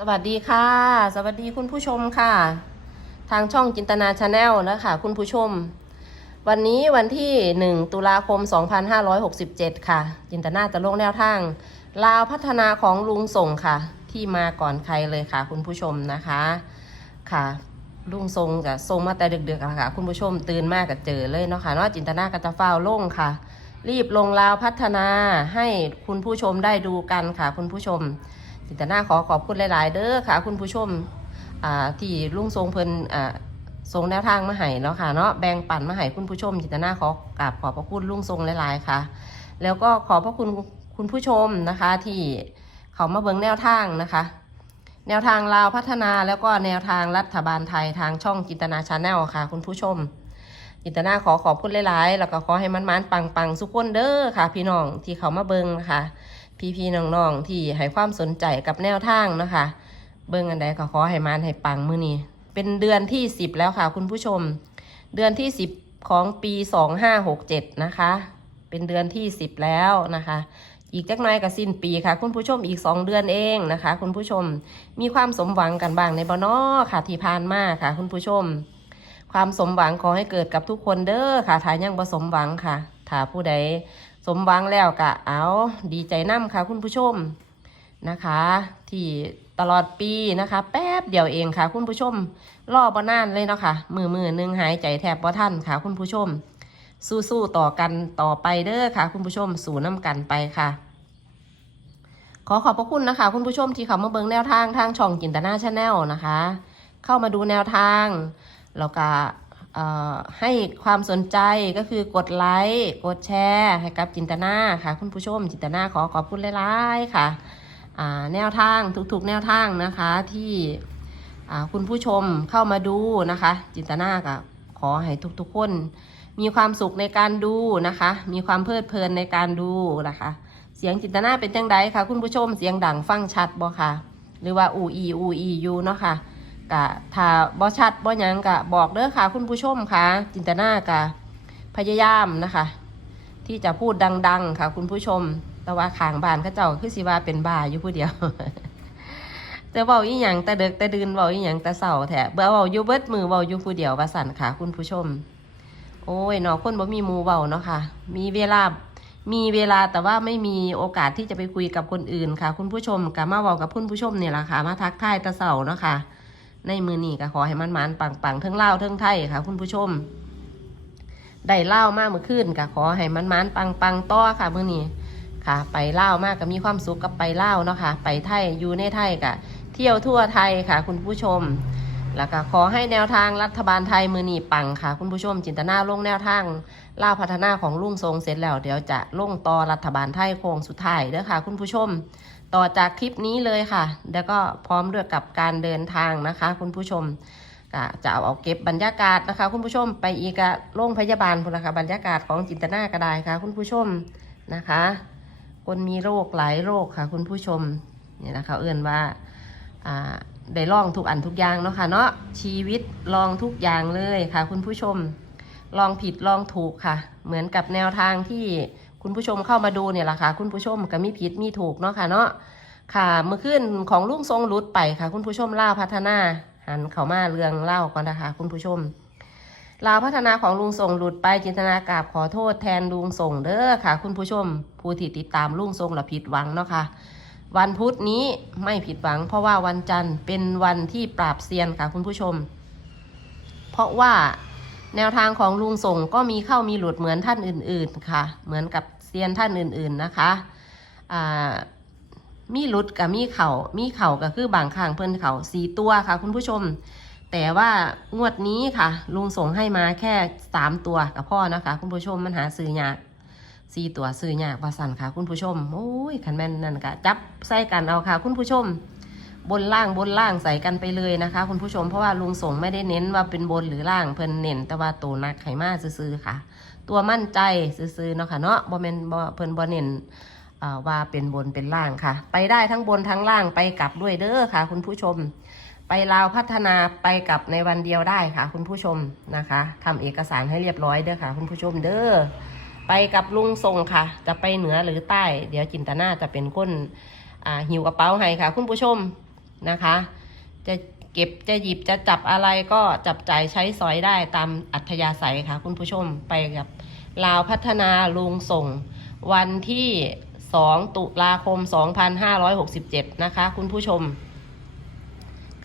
สวัสดีค่ะ สวัสดีคุณผู้ชมค่ะ ทางช่องจินตนาชาแนลนะคะคุณผู้ชม วันนี้วันที่ 1 ตุลาคม 2567 ค่ะ จินตนาจะลงแนวทาง ลาวพัฒนาของลุงส่งค่ะ ที่มาก่อนใครเลยค่ะ คุณผู้ชมนะคะค่ะ ลุงทรงจะทรงมาแต่ดึกๆอะค่ะ คุณผู้ชมตื่นมากกับเจอเลยเนาะค่ะเนาะจินตนาก็จะเฝ้าลงค่ะ รีบลงลาวพัฒนาให้คุณผู้ชมได้ดูกันค่ะ คุณผู้ชม จินตนาขอขอบคุณหลายๆ เด้อค่ะ คุณผู้ชมที่ลุงทรงเพิ่นทรงแนวทางมาให้เนาะค่ะเนาะแบ่งปันมาให้คุณผู้ชม จินตนาขอกราบขอบพระคุณลุงทรงหลายๆค่ะ แล้วก็ขอบพระคุณคุณผู้ชมนะคะที่เขามาเบิ่งแนวทางนะคะ แนวทางลาวพัฒนาแล้วก็แนวทางรัฐบาลไทยทางช่องจินตนาชาแนลค่ะ คุณผู้ชม จินตนาขอขอบคุณหลายๆ แล้วก็ขอให้มันมันๆปังๆสุกคนเด้อค่ะ พี่น้องที่เขามาเบิ่งนะคะ พี่ๆน้องๆที่ให้ความสนใจกับแนวทางนะคะ เบิ่งอันใดก็ขอให้มันให้ปังมื้อนี้เป็นเดือนที่10แล้วค่ะ คุณผู้ชม เดือนที่10ของปี2567นะคะ เป็นเดือนที่10แล้วนะคะอีกจักน่อยก็สิ้นปีค่ะ คุณผู้ชมอีก 2 เดือนเองนะคะ คุณผู้ชมมีความสมหวังกันบ้างในบ่นอค่ะที่ผ่านมาค่ะ คุณผู้ชม ความสมหวังขอให้เกิดกับทุกคนเด้อค่ะถ้ายังบ่สมหวังค่ะถ้าผู้ใด สมหวังแล้วก็เอาดีใจนํค่ะคุณผู้ชมนะคะ ที่ตลอดปีนะคะ แป๊บเดียวเองค่ะ คุณผู้ชมรอบนานเลยเนาะค่ะมือมือหนึงหายใจแทบบ่ทันค่ะ คุณผู้ชม สู้ๆต่อกันต่อไปเด้อค่ะ คุณผู้ชมสู่น้ำกันไปค่ะ ขอขอบพระคุณนะคะ คุณผู้ชมที่เขามาเบิงแนวทางทางช่องจินตนาชาแนลนะคะ เข้ามาดูแนวทางแล้วก็ ให้ความสนใจก็คือกดไลค์กดแชร์ให้กับจินตนาค่ะ คุณผู้ชมจินตนาขอขอบคุณหลายๆค่ะแนวทางทุกๆแนวทางนะคะที่คุณผู้ชมเข้ามาดูนะคะ จินตนาก็ขอให้ทุกๆคน มีความสุขในการดูนะคะ มีความเพลิดเพลินในการดูนะคะ เสียงจินตนาเป็นจังไดคะคุณผู้ชมเสียงดังฟังชัดบ่ค่ะ หรือว่าอูอีอูอียูเนาะค่ะ กะถ้าบ่ชัดบ่ยังกะบอกเด้อค่ะ คุณผู้ชมค่ะ จินตนากะพยายามนะคะ ที่จะพูดดัง ๆ ค่ะ คุณผู้ชม แต่ว่าขางบานเขาเจ้าคือสิว่าเป็นบ้าอยู่ผู้เดียวแต่เว้าอีหยังแต่เด็กแต่ดืนเว้าอีหยังแต่เศร้าแท้เบื่อเว้าอยู่เบิดมือเว้าอยู่ผู้เดียวว่าสั่นค่ะ คุณผู้ชม โอ้ยเนาะคนบ่มีมูเว้าเนาะค่ะ มีเวลามีเวลาแต่ว่าไม่มีโอกาสที่จะไปคุยกับคนอื่นค่ะ คุณผู้ชมก็มาเว้ากับคุณผู้ชมเนี่ยแหละค่ะ มาทักทายแตะเสาเนาะค่ะ ในมือนี่ก็ขอให้มันมันปังปังทั้งเล่าทั้งไทยค่ะ คุณผู้ชม ได้เล่ามากเมื่อคืนก็ขอให้มันมันปังปังต่อค่ะมือนี้ค่ะ ไปเล่ามากก็มีความสุขกับไปเล่าเนาะค่ะ ไปไทยอยู่ในไทยก็เที่ยวทั่วไทยค่ะ คุณผู้ชม แล้วก็ขอให้แนวทางรัฐบาลไทยมือนีปังค่ะ คุณผู้ชม จินตนาลงแนวทางล่าพัฒนาของลุงทรงเสร็จแล้ว เดี๋ยวจะลงต่อรัฐบาลไทยโค้งสุดท้ายเด้อค่ะ คุณผู้ชม ต่อจากคลิปนี้เลยค่ะ แล้วก็พร้อมด้วยกับการเดินทางนะคะ คุณผู้ชมจะเอาเอาเก็บบรรยากาศนะคะ คุณผู้ชมไปอีกอะโรงพยาบาลพุ่นละค่ะบรรยากาศของจินตนาก็ไดค่ะ คุณผู้ชมนะคะ คนมีโรคหลายโรคค่ะ คุณผู้ชมเนี่ยนะคะเอื่นว่าอ่าได้ลองทุกอันทุกอย่างเนาะค่ะเนาะชีวิตลองทุกอย่างเลยค่ะ คุณผู้ชมลองผิดลองถูกค่ะ เหมือนกับแนวทางที่ คุณผู้ชมเข้ามาดูเนี่ยแหละค่ะ คุณผู้ชมก็มีผิดมีถูกเนาะค่ะเนาะค่ะ เมื่อคืนของลุงทรงรุดไปค่ะ คุณผู้ชมล่าพัฒนาหันเข้ามาเรื่องเล่าก่อนนะคะ คุณผู้ชมลาวพัฒนาของลุงส่งหลุดไปจินตนากราบขอโทษแทนลุงส่งเด้อค่ะ คุณผู้ชม ผู้ที่ติดตามลุงทรงละผิดหวังเนาะค่ะ วันพุธนี้ไม่ผิดหวัง เพราะว่าวันจันทร์เป็นวันที่ปราบเซียนค่ะ คุณผู้ชม เพราะว่าแนวทางของลุงส่งก็มีเข้ามีหลุดเหมือนท่านอื่น ๆค่ะ เหมือนกับ ซียนท่านอื่นๆนะคะอ่ามีหลุดกับมีเข่ามีเข่าก็คือบางข้างเพิ่นเข่าสีตัวค่ะ คุณผู้ชม แต่ว่างวดนี้ค่ะ ลุงส่งให้มาแค่สามตัวกับพ่อนะคะ คุณผู้ชมมันหาซื้อยากสี่ตัวซื้อยากว่าสั่นค่ะ คุณผู้ชมโอ้ยคันแม่นนั่นกะจับใส่กันเอาค่ะ คุณผู้ชม บนล่างบนล่างใส่กันไปเลยนะคะ คุณผู้ชมเพราะว่าลุงส่งไม่ได้เน้นว่าเป็นบนหรือล่างเพิ่นเน้นแต่ว่าตัวนักไขมาซื้อๆค่ะ ตัวมั่นใจซื้อๆเนาะค่ะเนาะบ่แม่นบ่เพิ่นบ่เน้นว่าเป็นบนเป็นล่างค่ะ ไปได้ทั้งบนทั้งล่างไปกลับด้วยเด้อค่ะ คุณผู้ชม ไปลาวพัฒนาไปกลับในวันเดียวได้ค่ะ คุณผู้ชมนะคะทำเอกสารให้เรียบร้อยเด้อค่ะ คุณผู้ชมเด้อไปกับลุงทรงค่ะ จะไปเหนือหรือใต้ เดี๋ยวจินตนาจะเป็นคนหิวกระเป๋าให้ค่ะ คุณผู้ชม นะคะ จะเก็บจะหยิบจะจับอะไรก็จับจ่ายใช้สอยได้ตามอัธยาศัยค่ะ คุณผู้ชมไปกับลาวพัฒนาลุงส่ง วันที่ 2 ตุลาคม 2567 นะคะ คุณผู้ชม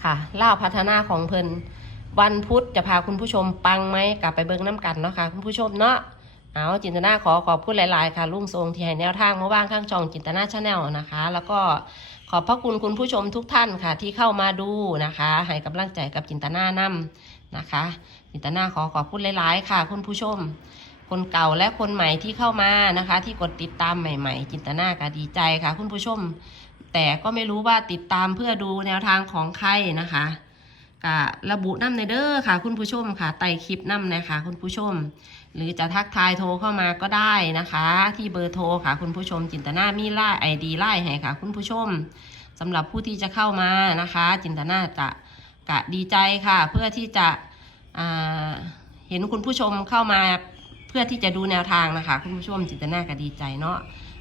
ค่ะลาวพัฒนาของเพิ่นวันพุธจะพาคุณผู้ชมปังไหมกลับไปเบิ่งน้ำกันเนาะค่ะคุณผู้ชมเนาะเอาจินตนาขอขอบคุณหลาย ๆ ค่ะลุงทรงที่ให้แนวทางมาว่างข้างช่องจินตนาชาแนลนะคะ แล้วก็ ขอบพระคุณคุณผู้ชมทุกท่านค่ะ ที่เข้ามาดูนะคะ ให้กำลังใจกับจินตนานํนะคะ จินตนาขอขอบคุณหลาย ๆ ค่ะ คุณผู้ชม คนเก่าและคนใหม่ที่เข้ามานะคะ ที่กดติดตามใหม่ ๆ จินตนาก็ดีใจค่ะ คุณผู้ชม แต่ก็ไม่รู้ว่าติดตามเพื่อดูแนวทางของใครนะคะก็ระบุน้ำในเด้อค่ะ คุณผู้ชมค่ะไต่คลิปน้ำนะคะ คุณผู้ชม หรือจะทักทายโทรเข้ามาก็ได้นะคะ ที่เบอร์โทรค่ะคุณผู้ชม จินตนามีไล่ไอดีไล่ให้ค่ะ คุณผู้ชมสำหรับผู้ที่จะเข้ามานะคะ จินตนาจะกะดีใจค่ะ เพื่อที่จะเห็นคุณผู้ชมเข้ามาเพื่อที่จะดูแนวทางนะคะ คุณผู้ชมจินตนาก็ดีใจเนาะ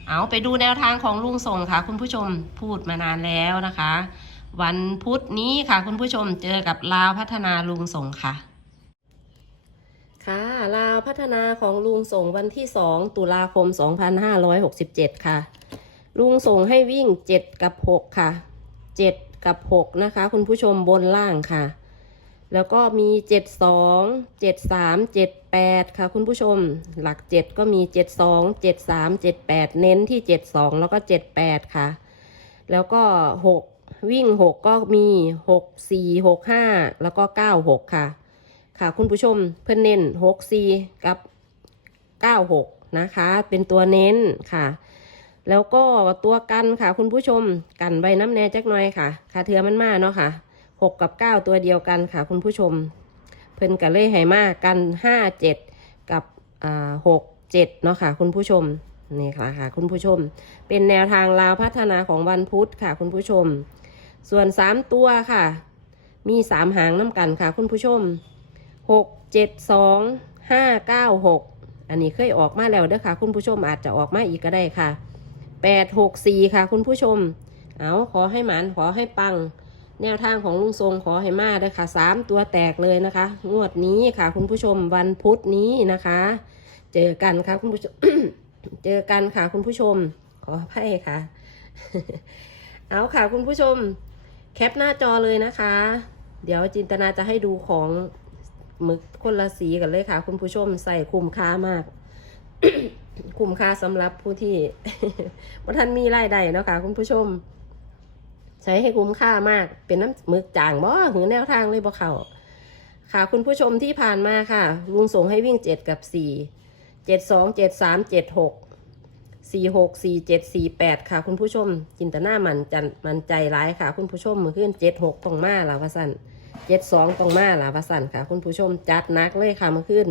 เอาไปดูแนวทางของลุงส่งค่ะ คุณผู้ชมพูดมานานแล้วนะคะ วันพุธนี้ค่ะ คุณผู้ชมเจอกับลาวพัฒนาลุงส่งค่ะ ค่ะลาวพัฒนาของลุงส่งวันที่ 2 ตุลาคม 2567 ค่ะ ลุงส่งให้วิ่ง 7 กับ 6 ค่ะ 7 กับ 6 นะคะ คุณผู้ชมบนล่างค่ะ แล้วก็มี 72 73 78 ค่ะ คุณผู้ชมหลัก 7 ก็มี 72 73 78 เน้นที่ 72 แล้วก็ 78 ค่ะ แล้วก็ 6 วิ่ง 6 ก็มี 6 4 6 5 แล้วก็ 9 6 ค่ะ ค่ะ คุณผู้ชมเพื่อนเน้น6 4กับ9 6นะคะ เป็นตัวเน้นค่ะ แล้วก็ตัวกันค่ะคุณผู้ชมกันใบน้ำแน่จักหน่อยค่ะค่าเทือมันมาเนาะค่ะหกกับเก้าตัวเดียวกันค่ะ คุณผู้ชม เพิ่นกันเลยให้มากันห้าเจ็ดกับอ่าหกเจ็ดเนาะค่ะ คุณผู้ชมนี่ค่ะค่ะ คุณผู้ชม เป็นแนวทางลาวพัฒนาของวันพุธค่ะ คุณผู้ชม ส่วนสามตัวค่ะ มีสามหางน้ำกันค่ะ คุณผู้ชม หกเจ็ดสองห้าเก้าหกอันนี้เคยออกมาแล้วเด้อค่ะ คุณผู้ชมอาจจะออกมาอีกก็ได้ค่ะแปดหกสี่ค่ะ คุณผู้ชม เอาขอให้หมันขอให้ปัง แนวทางของลุงทรงขอให้มาเด้อค่ะสามตัวแตกเลยนะคะ งวดนี้ค่ะ คุณผู้ชมวันพุธนี้นะคะ เจอกันค่ะคุณผู้ชมเจอกันค่ะคุณผู้ชม ขออภัยค่ะ เอาค่ะคุณผู้ชม แคปหน้าจอเลยนะคะ เดี๋ยวจินตนาจะให้ดูของ หมึกคนละสีกันเลยค่ะ คุณผู้ชมใส่คุ้มค่ามาก คุ้มค่าสำหรับผู้ที่ว่าท่านมีรายได้เนาะค่ะ คุณผู้ชม ใช้ให้คุ้มค่ามาก เป็นน้ำหมึกจางบ่หือแนวทางเลยบ่เขาค่ะ คุณผู้ชมที่ผ่านมาค่ะ ลุงส่งให้วิ่งเจ็ดกับสี่เจ็ดสองเจ็ดสามเจ็ดหกสี่หกสี่เจ็ดสี่แปดค่ะ คุณผู้ชมจินตนามันจันมันใจร้ายค่ะ คุณผู้ชมมือขึ้นเจ็ดหกตรงมาลาวาสัน เจ็ดสองตรงมาลาวาสันค่ะ คุณผู้ชมจัดนักเลยค่ะมือขึ้น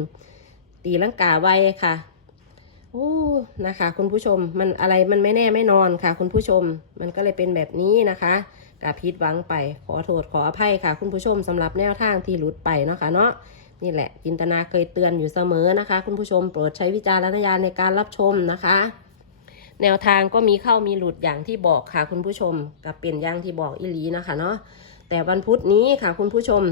ตีลังกาไว้ค่ะโอ้นะคะ คุณผู้ชมมันอะไรมันไม่แน่ไม่นอนค่ะ คุณผู้ชมมันก็เลยเป็นแบบนี้นะคะกาพิดหวังไปขอโทษขออภัยค่ะ คุณผู้ชมสำหรับแนวทางที่หลุดไปเนาะค่ะเนาะนี่แหละจินตนาเคยเตือนอยู่เสมอนะคะ คุณผู้ชมโปรดใช้วิจารณญาณในการรับชมนะคะ แนวทางก็มีเข้ามีหลุดอย่างที่บอกค่ะ คุณผู้ชมกับเป็นอย่างที่บอกอิลีนะคะเนาะ แต่วันพุธนี้ค่ะ คุณผู้ชม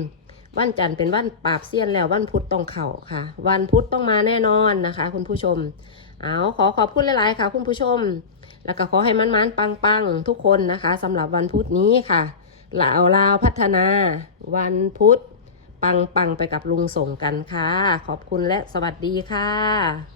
วันจันทร์เป็นวันปราบเซียนแล้ววันพุธต้องเข่าค่ะ วันพุธต้องมาแน่นอนนะคะ คุณผู้ชม เอาขอขอบคุณหลาย ๆ ค่ะ คุณผู้ชม แล้วก็ขอให้มันมันปังปังๆทุกคนนะคะสำหรับวันพุธนี้ค่ะลาวลาวพัฒนา วันพุธปังปังไปกับลุงส่งกันค่ะ ขอบคุณและสวัสดีค่ะ